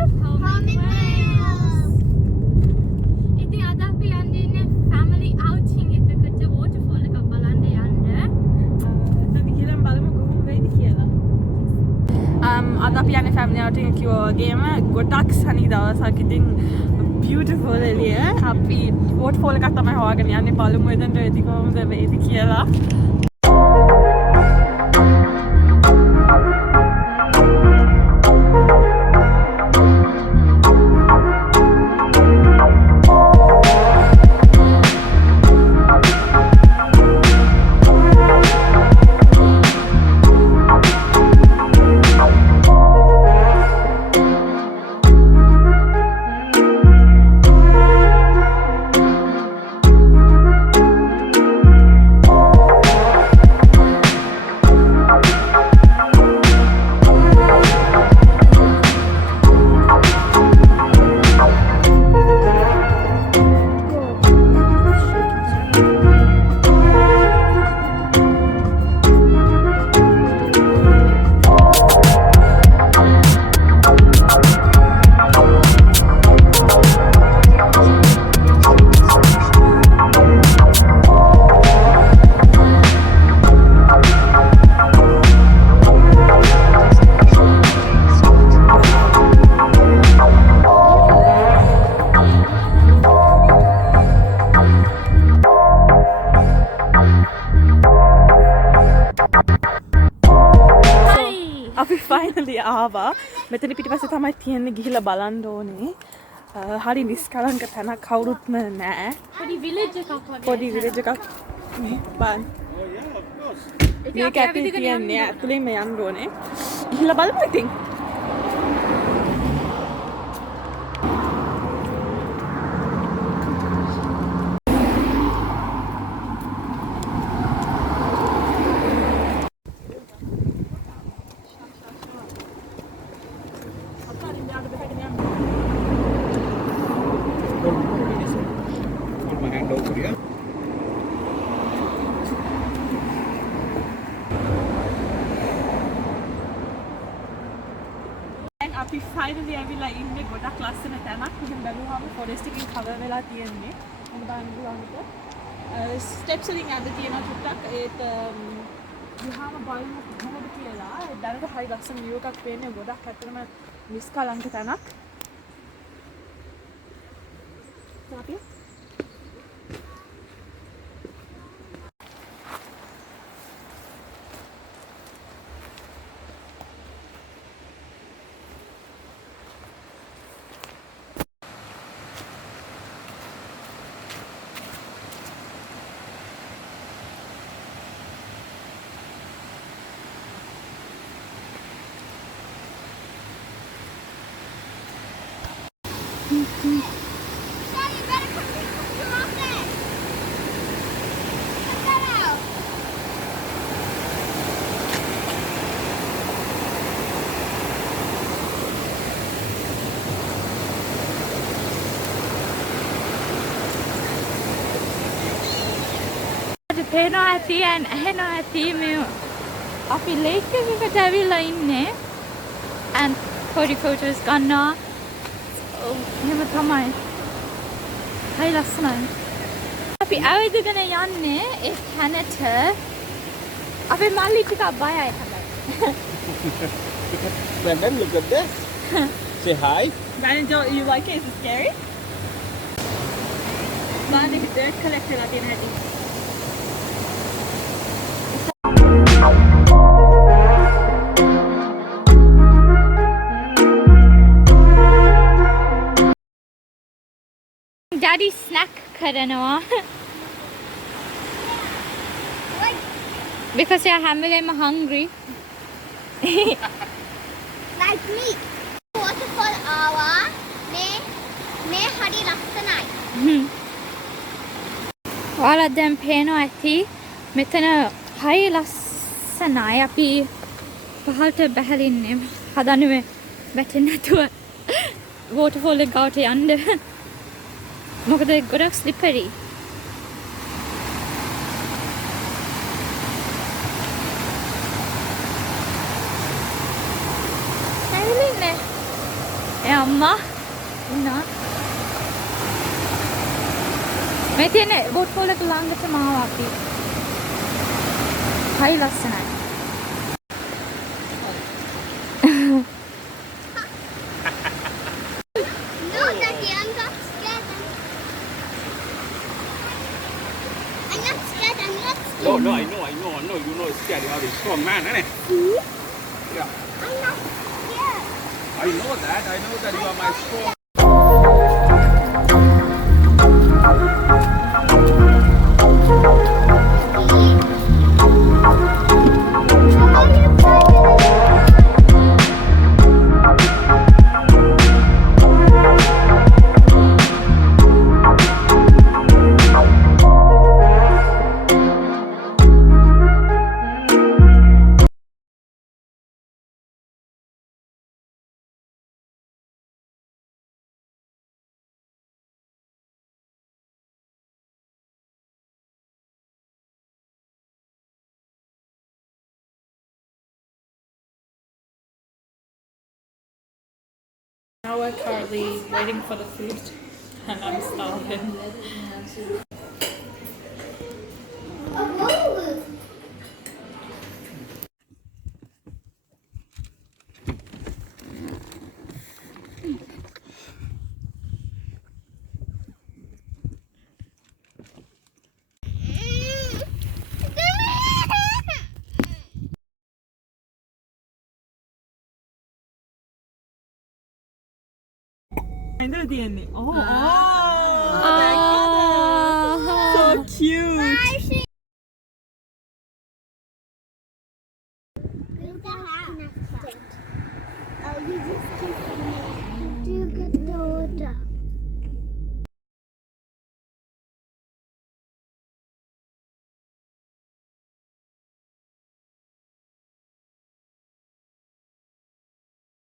Home in Wales. ඉතින් අද අපි යන්නේ ඉන්නේ family outing එකකට waterfall එකක් බලන්න යන්න. අපි ගිහලා බලමු කොහොම වෙයිද කියලා. අද අපි යන්නේ family outing එක කිව්වා වගේම ගොඩක් සනී දවසක්. ඉතින් beautiful එළිය. අපි waterfall එකක් තමයි හොයාගෙන යන්නේ. බලමු එතනට වෙයිද කොහොමද වෙයිද කියලා. අපි ෆයිනලි ආවා. මෙතන පිටිපස්සේ තමයි තියෙන්නේ ගිහිල්ලා බලන්න ඕනේ. හරි නිස්කලංක තැනක් කවුරුත්ම නැහැ. පොඩි village එකක් වගේ. පොඩි village එකක් මේ බලන්න. මේක ඇතුලේ තියන්නේ ඇතුලේම යන්න ඕනේ. ගිහිල්ලා බලමු ඉතින්. අපි ෆයිනලි ඇවිල්ලා ඉන්නේ ගොඩක් ලස්සන තැනක්. මෙහෙම බැලුවාම ෆොරෙස්ට් එකකින් කවර් වෙලා තියෙන්නේ. මොකද බලන්න පුළුවන්ද? ස්ටෙප්ස් වලින් අද තියෙන චුට්ටක් ඒත් ගියාම බලමු කොහොමද කියලා. දැනට හරි ලස්සන view එකක් පේන්නේ. ගොඩක් ඇත්තටම නිස්කලංක තැනක්. අපි පේනවා ඇති ඇහෙනවා ඇති මේ අපි ලේක් එකකට ඇවිල්ලා ඉන්නේ and පොඩි ෆොටෝස් ගන්නවා. එහෙම තමයි. හරි ලස්සනයි. අපි ඇවිදගෙන යන්නේ ඒ තැනට. අපේ මල්ලි ටිකක් බයයි හැබැයි. Brandon, look at this. Say hi. Brandon, don't you like it? Is it scary? Brandon, dirt collector la තියෙන හැටි. Daddy snack කරනවා. Because you're හැමලේම hungry. Like me. Waterfall ආවා. මේ හරි ලස්සනයි. ඔයාලා දැන් පේනවා ඇති මෙතන හරි ලස්සනයි. අපි පහළට බහැලා ඉන්නේ. හදන්නේ වැටෙන්නේ නැතුව waterfall එක ගාවට යන්න. මොකද ගොඩක් slippery. අම්මා ඉන්නවා. මේ තියෙන වෝටර්ෆෝල් එක ළඟට මාව අපි. හරි ලස්සනයි. No, Daddy, I'm not scared. I'm not scared. I'm not scared. No, no, I know. You know it's scary. How they strong man, isn't it? Yeah. I'm not scared. I know that. You are my strong. Now we're currently waiting for the food and I'm starving. Ainda tiene. Oh, so cute. Oh, you just kissed me. You good daughter.